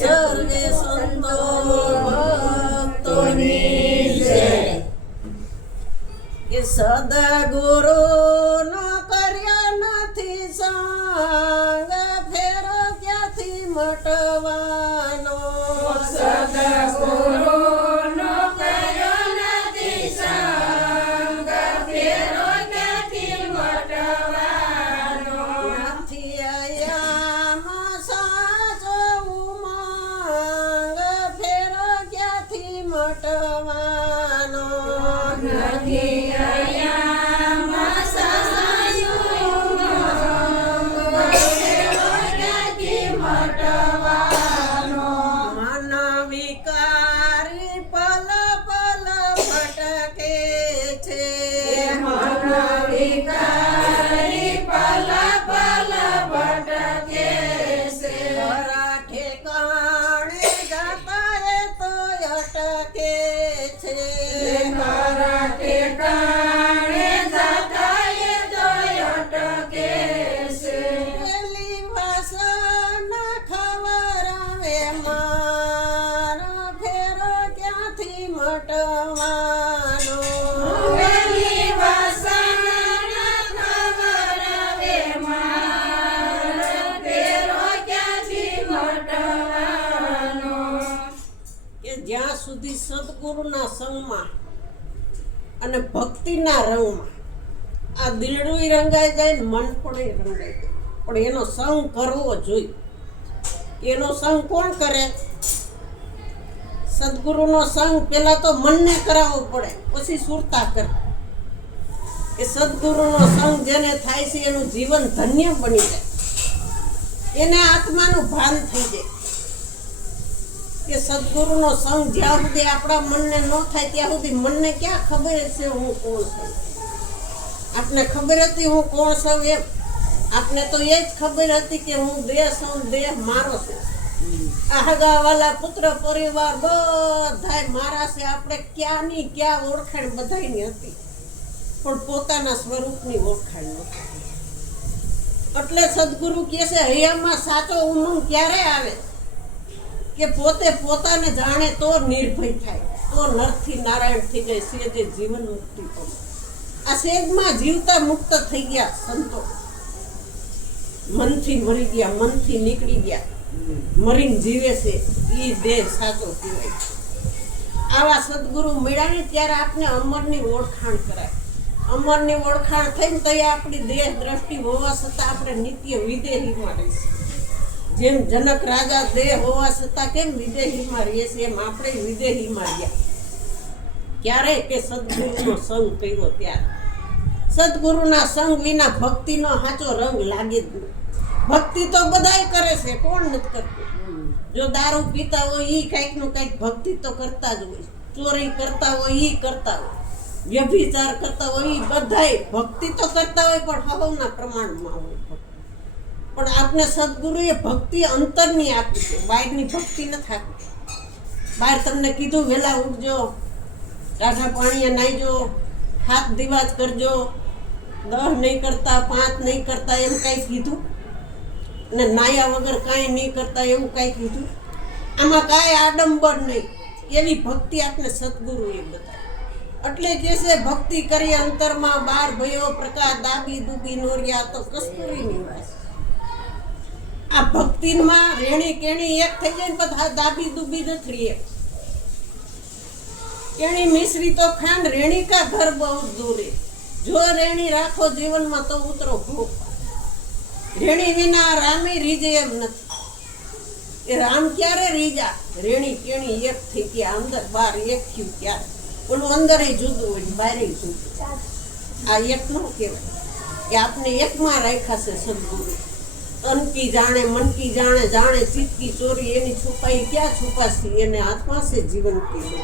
સર્વે સંતો ભક્તોની જય. કે સદગુરુ નો કર્યા નથી સંગ, ફેરો ક્યાંથી મટવાનો. સદગુરુ નો કર્યો નથી સંગ, ફેરો ક્યાંથી મટવાનો. નથી આયામાં સાચો ઉમંગ, ફેરો ક્યાંથી મટવાનો. નથી અહીંયામાં સાચું મંગ, ફેરો ક્યાંથી મટવાનો. મન વિકારી પલ પલ ભટકે છે, મન વિકારી પલ પલ ભટકે છે. ખરા ઠેકાણે જાતા એ તો અટકે છે. ખરા ઠેકાણે જાતા એ તો અટકે છે. પેલી વાસના ખબર આવે મારો, ફેરો ક્યાંથી મટવાનો. પેલી વાસના ખબર આવે મારો, ફેરો ક્યાંથી મટવાનો. કે જ્યાં સુધી સદગુરુના સંગમાં અને ભક્તિના રંગમાં આ દિલડું રંગાઈ જાય ને મન પણ રંગાઈ જાય, પણ એનો સંગ કરવો જોઈએ. એનો સંગ કોણ કરે? સદગુરુનો સંગ પહેલા તો મનને કરાવવો પડે, પછી સુરતા કરે. એ સદગુરુનો સંગ જેને થાય છે એનું જીવન ધન્ય બની જાય, એને આત્માનું ભાન થઈ જાય. કે સદગુરુનો સંગ જ્યાં સુધી આપણા મનને ન થાય ત્યાં સુધી મનને ક્યાં ખબર છે હું કોણ છું. આપને ખબર હતી હું કોણ છું એમ, આપને તો એ જ ખબર હતી કે હું દેહ છું, દેહ મારો છે. આ હગાવાલા પુત્ર પરિવાર બધાય મારા છે. આપણે ક્યાંની ક્યાં ઓળખાણ બધાયની હતી, પણ પોતાના સ્વરૂપની ઓળખાણ નથી. એટલે સદગુરુ કહે છે હૈયામાં સાચો ઉમંગ ક્યારે આવે? કે પોતે પોતાને જાણે તો નિર્ભય થાય, તો નરથી નારાયણ થઈ જાય, સેજે જીવન મુક્તિ પામે. આ સેજમાં જીવતા મુક્ત થઈ ગયા સંતો, મનથી મરી ગયા, મનથી નીકળી ગયા, મરીને જીવે છે. એ દેહ સાચો કહેવાય. આવા સદગુરુ મળ્યા ને ત્યારે આપને અમરની ઓળખાણ કરાય. અમરની ઓળખાણ થઈને તો આપણી દેહ દ્રષ્ટિ હોવા છતાં આપણે નિત્ય વિદેહીમાં રહીશું. જેમ જનક રાજા દેહ હોવા છતાં કેમ વિદેહીમાં રહીએ છીએ, એમ આપણે વિદેહીમાં રહ્યા. ક્યારે? કે સદગુરુનો સંગ કર્યો ત્યારે. સદગુરુના સંગ વિના ભક્તિનો સાચો રંગ લાગે જ નહીં. ભક્તિ તો બધાય કરે છે, કોણ નથી કરતું? જો દારૂ પીતા હોય એ કંઈક નું કંઈક ભક્તિ તો કરતા જ હોય, ચોરી કરતા હોય એ કરતા હોય, વ્યભિચાર કરતા હોય એ બધાય ભક્તિ તો કરતા હોય, પણ હવના પ્રમાણમાં હોય. પણ આપને સદગુરુએ ભક્તિ અંતરની આપી છે, બહારની ભક્તિ નથી આપી. બહાર તમને કીધું વહેલા ઉઠજો, ટાઢા પાણીએ નાહીજો, હાથ દિવાજ કરજો, 10 નહીં કરતા, 5 નહીં કરતા એમ કાંઈ કીધું? ને નાયા વગર કાંઈ નહીં કરતા એવું કાંઈ કીધું? આમાં કાંઈ આડંબર નહીં. એવી ભક્તિ આપને સદગુરુએ બતાવી. એટલે જે છે ભક્તિ કરી અંતરમાં, બાર ભયો પ્રકાશ, દાબી દુબી નોરિયા તો કસ્તુરીની વાત. આ ભક્તિમાં રેણી કેણી એક થઈ જાય ને બધા દાબી દુબી નથી રહી. કેણી મિશ્રી તો ખાંડ, રેણી કા ઘર બહુ દૂરે. જો રેણી રાખો જીવનમાં તો ઉતરો ભૂખ. રેણી વિના રામે રીજે એમ નથી. એ રામ ક્યારે રીજા? રેણી કેણી એક થઈ ગયા, અંદર બાર એક થયું ત્યારે. ઓલું અંદર જુદું હોય, બારે જુદું. આ એક નો કહેવાય કે આપને એકમાં રાખ્યા છે સદગુરુ. તનકી જાણે મનકી જાણે, જાણે ચિત્તકી ચોરી, એની છુપાઈ ક્યાં છુપાશી? એને હાથમાં છે જીવન કી.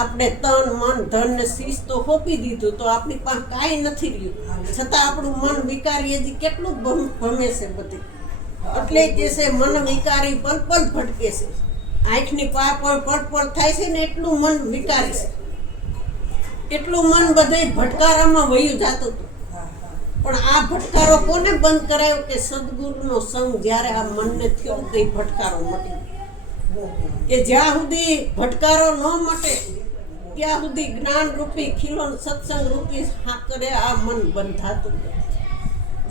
આપણે તન મન ધન ને શીશ તો હોપી દીધું, તો આપણી પાસે કાંઈ નથી રહ્યું. છતાં આપણું મન વિકારી હજી કેટલું ભમે છે બધી. એટલે કે છે મન વિકારી પલ પલ ભટકે છે. આંખની પા પણ પડપડ થાય છે ને એટલું મન વિકારી છે. એટલું મન બધે ભટકારામાં વયું જતું હતું. પણ આ ભટકારો કોને બંધ કરાયો કે સદગુરુનો સંગ જ્યારે આ મનને થયો તે ભટકારો મટી ગયો. કે જ્યાં સુધી ભટકારો ન મટે ત્યાં સુધી જ્ઞાન રૂપી ખીલો સત્સંગ રૂપી હાકરે આ મન બંધાતું નથી.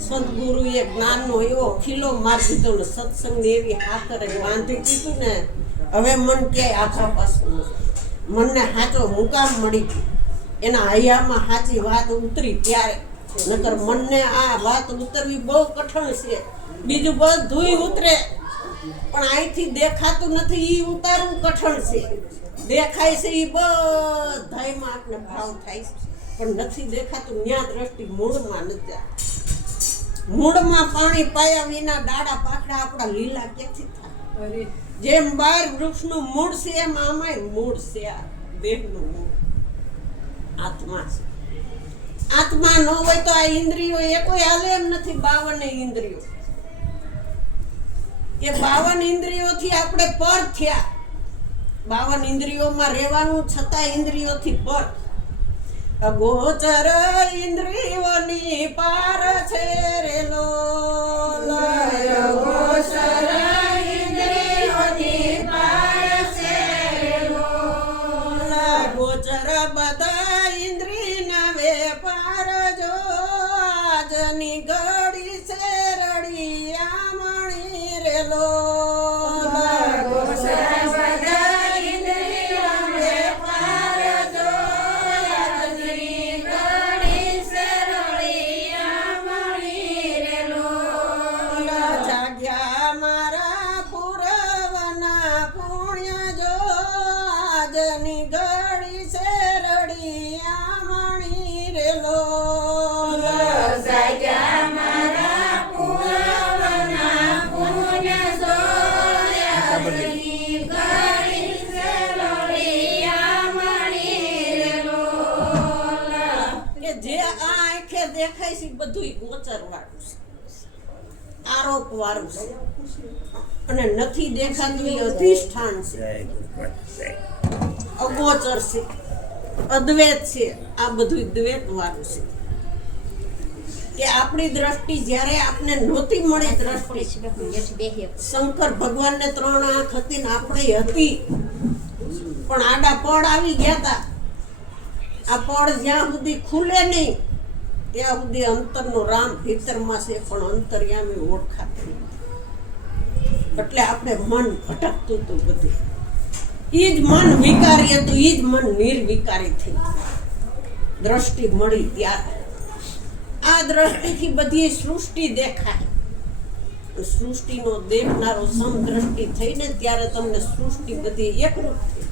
સદગુરુએ જ્ઞાનનો એવો ખીલો મારી દીધો ને સત્સંગની એવી હાકરે બાંધી દીધું ને હવે મન ક્યાંય આખા પાછું નથી. મનને સાચો મુકામ મળી ગયો. એના હૈયામાં સાચી વાત ઉતરી ત્યારે, નકર મનને આ વાત ઉતરવી બહુ કઠણ છે. બીજું બધુંય ઉતરે પણ અહીંથી દેખાતું નથી, એ ઉતારવું કઠણ છે. દેખાય છે એ બધાયમાં આપણે ભાવ થાય છે પણ નથી દેખાતું. ન્યા દ્રષ્ટિ મૂળમાં નથી. મૂળમાં પાણી પાયા વિના ડાળા પાખડા આપણા લીલા ક્યાંથી થાય? જેમ બાર વૃક્ષનું મૂળ છે એમ આમાંય મૂળ છે. આ દેહનું મૂળ આત્મા છે. આત્મા ન હોય તો આ ઇન્દ્રિયો એ કોઈ હાલે એમ નથી. 52 ઇન્દ્રિયો કે 52 ઇન્દ્રિયોથી આપણે પર થયા. 52 ઇન્દ્રિયોમાં રહેવાનું છતાં ઇન્દ્રિયોથી પર. અગોચર ઇન્દ્રિયોની પાર છે રે લોલ. અગોચર ઇન્દ્રિયોની પાર છે રે લોલ. ગોચર બધા ઇન્દ્રિયના વેપાર જો આજની ઘડી છે રડિયા મણી રે લોલ. અગોચર બધા ઇન્દ્રિયોના વેપાર જો આજની ઘડી છે રડિયા મણી રે લોલ. જાગ્યા મારા પુરવના પુણ્ય જો આજની ઘડી છે રડિયા મણી રે લોલ. જાગ્યા મારા પુરવના પુણ્ય જો આજની ઘડી છે રડિયા મણી રે લોલ. કે જે આ આંખે દેખાય છે બધું ગોચર વાળું છે, આરોપ વાળું છે. અને નથી દેખાતું એ અધિષ્ઠાન છે, અગોચર છે, અદ્વૈત છે. આ બધું દ્વૈત વાળું છે. કે આપણી દ્રષ્ટિ જ્યારે આપને નહોતી મળી દ્રષ્ટિ, શંકર ભગવાનને 3 આંખ હતી ને આપણે હતી પણ આડા પડ આવી ગયા હતા. આ પડ જ્યાં સુધી ખુલે નહીં ત્યાં સુધી અંતરનો રામ ભીતરમાં છે પણ અંતર્યામી ઓળખાતું નથી. એટલે આપણે મન ભટકતું હતું બધું. એ જ મન વિકારી હતું, એ જ મન નિર્વિકારી થઈ દ્રષ્ટિ મળી ત્યારે. આ દ્રષ્ટિથી બધી સૃષ્ટિ દેખાય. સૃષ્ટિનો દેખનારો સમદ્રષ્ટિ થઈને ત્યારે તમને સૃષ્ટિ બધી એકરૂપ થઈ.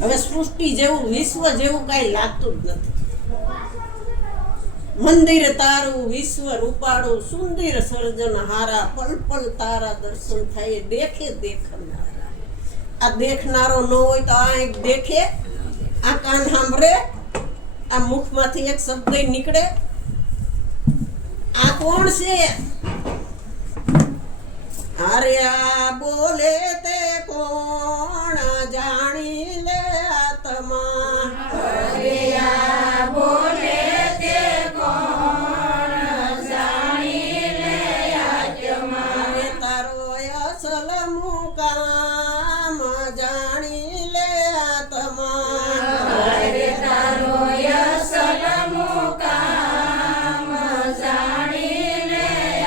હવે સૃષ્ટિ જેવું વિશ્વ જેવું કાંઈ લાગતું જ નથી. મંદિર તારું વિશ્વ રૂપાળું સુંદર સર્જન હારા પલ પલ તારા દર્શન થાય દેખે દેખનારા. આ દેખનારો ન હોય તો આ એક દેખે, આ કાન સાંભળે, આ મુખમાંથી એક શબ્દ નીકળે. આ કોણ છે? અરે આ બોલે તે કોણ જાણી લે આત્મા. અરે આ બોલે તે કોણ જાણી લે આત્મા. અરે તારો અસલ મુકામ જાણી લે આત્મા. અરે તારો અસલ મુકામ જાણી લે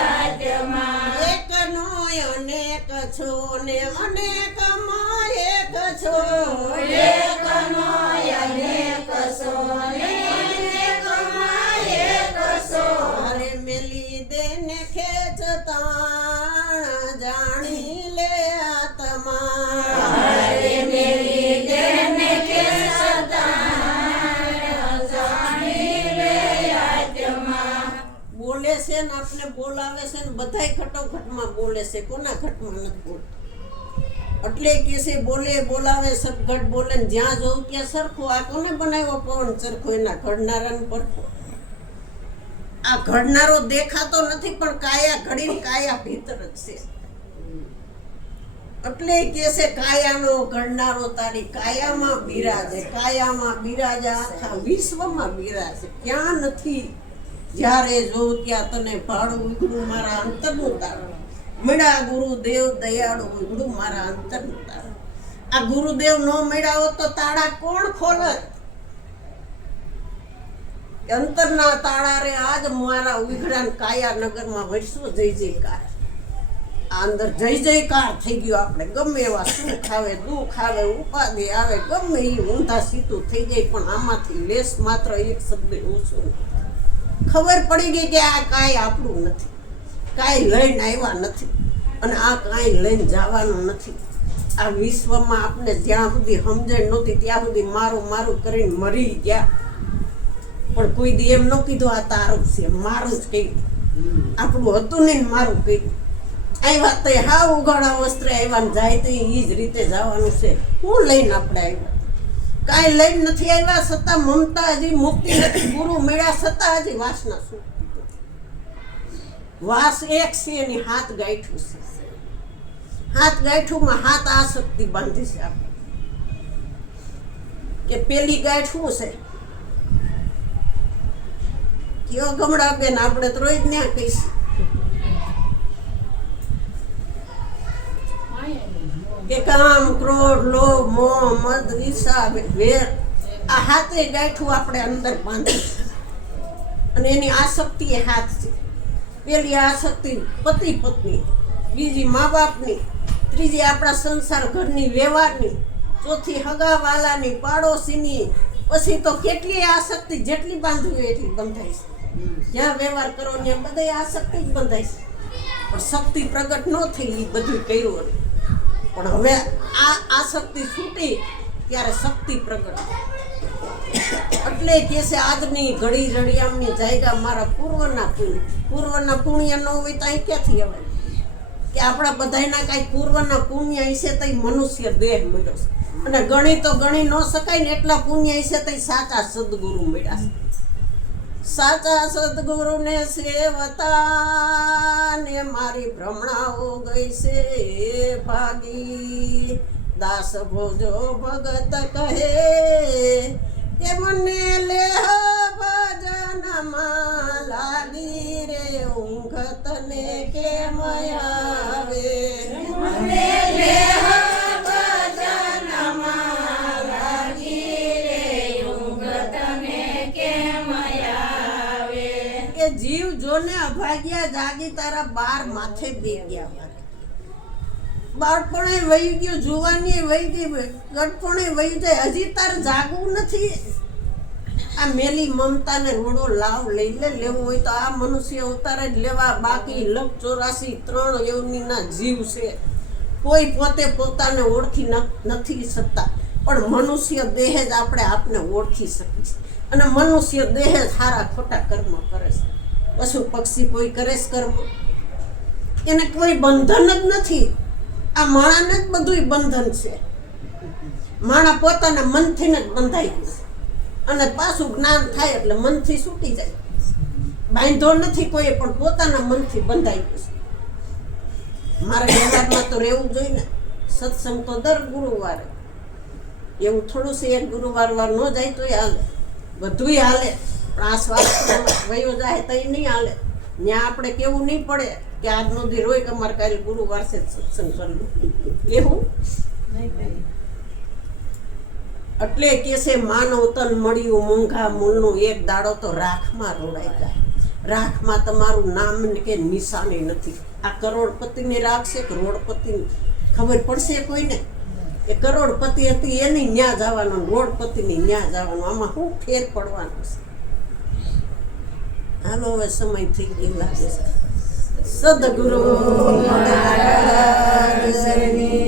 આત્મા. એકનો અનેક છો ને અનેકમાં એક છો. એકનો અનેક છો ને અનેકમાં એક છો. અરે મેલી દેને ખેંચતા જાણી લે આત્મા. અરે મેરી દેને ખેંચતા જાણી લે આત્મા. બોલે છે ને આપણે બોલાવે છે ને બધાય ઘટોઘટમાં બોલે છે, કોના ઘટમાં નથી બોલતું. એટલે કે છે બોલે બોલાવે સદગટ બોલે ને જ્યાં જોઉં ત્યાં સરખો. આ કોને બનાવ્યો પવન સરખો? એના ઘડનારાને પરખો. આ ઘડનારો દેખાતો નથી પણ કાયા ઘડીને કાયા ભીતર જ છે. એટલે કે છે કાયાનો ઘડનારો તારી કાયામાં બિરાજે. કાયામાં બિરાજે, આખા વિશ્વમાં બિરાજે. ક્યાં નથી જ્યારે જોઉં ત્યાં તને ભાડું ઉઘડું મારા અંતરનું તાળું. મળ્યા ગુરુદેવ દયાળુ ઉઘડું મારા અંતરનું તાળું. આ ગુરુદેવ નો મળ્યા હોત તો તાળા કોણ ખોલત? અંતરના તાળા રે આજ મારા ઉઘડા કાયા નગરમાં વરસો જય જયકાર. આ અંદર જય જયકાર થઈ ગયો. આપણે ગમે એવા સુખ આવે દુઃખ આવે ઉપાધિ આવે ગમે એ ઊંધા સીધું થઈ જાય, પણ આમાંથી લેસ માત્ર એક શબ્દ ઓછું. ખબર પડી ગઈ કે આ કાંઈ આપણું નથી, કાંઈ લઈને આવ્યા નથી અને આ કાંઈ લઈને જવાનું નથી. આ વિશ્વમાં આપણે જ્યાં સુધી સમજણ નહોતી ત્યાં સુધી મારું મારું કરીને મરી ગયા, પણ કોઈ દી એમ ન કીધું આ તારું છે, મારું જ કહ્યું. આપણું હતું નહીં મારું કહ્યું. આવ્યા તો હા ઉઘાડા વસ્ત્રે આવ્યા ને જાય તો એ જ રીતે જવાનું છે. શું લઈને આપણે આવ્યા? કાંઈ લઈને નથી આવ્યા, છતાં મમતા હજી મુક્તિ નથી. ગુરુ મળ્યા છતાં હજી વાસના શું? વાસ એક છે એની હાથ ગાંઠું છે. હાથ ગાંઠુંમાં હાથ આસક્તિ બાંધી છે આપણે કે પેલી ગાંઠ શું છે? કયો ગમડા બેન? આપણે તો રોજ ન્યા કહીશું કે કામ ક્રોધ લોભ મોહ મદ ઈર્ષા વેર આ હાથે ગાંઠું આપણે અંદર બાંધી અને એની આસક્તિ એ હાથ છે. પેલી આસક્તિ પતિ પત્ની, બીજી મા બાપની, ત્રીજી આપણા સંસાર ઘરની વ્યવહારની, ચોથી હગાવાલાની, પાડોશીની, પછી તો કેટલી આસક્તિ જેટલી બાંધવી હોય એટલી બંધાય છે. જ્યાં વ્યવહાર કરો ત્યાં બધે આસક્તિ જ બંધાય છે, પણ શક્તિ પ્રગટ ન થઈ એ બધું કર્યું. પણ હવે આ આસક્તિ છૂટી ત્યારે શક્તિ પ્રગટ. એટલે કે છે આજની ઘડી રડિયામની જાયગા મારા પૂર્વના પુણ્ય ન હોય તો અહીં ક્યાંથી આવે? કે આપણા બધાના કાંઈ પૂર્વના પુણ્ય હશે તો મનુષ્ય દેહ મળ્યો છે, અને ગણી તો ગણી ન શકાય ને એટલા પુણ્ય હશે તો સાચા સદગુરુ મળ્યા છે. સાચા સદગુરુને સેવતા ને મારી ભ્રમણાઓ ગઈ છે ભાગી. દાસ ભોજો ભગત કહે કે મને લેહ ભજનમાં લાગી રે ઊંઘ તને કેમ આવે? મને લેહ ભજનમાં લાગી રે ઊંઘ તને કેમ આવે? કે જીવ જોને અભાગ્યા જાગી તારા બાર માથે બે ગયા. બાળપણે વહી ગયું, જુવાની વહી ગઈ, ગઢપણે વહી જાય, હજી તાર જાગવું નથી. આ મેલી મમતાને રોડો લાવ લઈ લેવું હોય તો આ મનુષ્ય અવતારે જ લેવા. બાકી લખ 84 3 યોનિના જીવ છે. કોઈ પોતે પોતાને ઓળખી નથી શકતા, પણ મનુષ્ય દેહ જ આપણે આપને ઓળખી શકીએ છીએ. અને મનુષ્ય દેહ જ સારા ખોટા કર્મ કરે છે. પશુ પક્ષી કોઈ કરે છે કર્મ, એને કોઈ બંધન જ નથી. આ માણાને જ બધું બંધન છે. માણા પોતાના મનથી જ બંધાઈ ગયું છે, અને પાછું જ્ઞાન થાય એટલે મનથી છૂટી જાય. બાંધો નથી કોઈ, પણ પોતાના મનથી બંધાઈ ગયું છે. મારે વ્યવહારમાં તો રહેવું જોઈએ ને. સત્સંગ તો દર ગુરુવારે, એવું થોડું છે એક ગુરુવાર વાર ન જાય તોય હાલે, બધુંય હાલે. પણ આ શ્વાસ વયો જાય તો નહીં હાલે. ત્યાં આપણે કેવું નહીં પડે કે આજનો દી રોય કે અમારે કાલે ગુરુવાર છે સત્સંગ કરવું, એવું એટલે કે છે માનવ તન મળ્યું મૂંઘા મૂળનું, એક દાડો તો રાખમાં રોડાઈ જાય. રાખમાં તમારું નામ કે નિશાની નથી. આ કરોડપતિની રાખ છે, કરોડપતિની ખબર પડશે કોઈને? એ કરોડપતિ હતી એની ન્યા જવાનું, રોડપતિની ન્યા જવાનું. આમાં શું ફેર પડવાનું છે? હાલો હવે સમય થઈ ગયો લાગે છે. સદગુરુ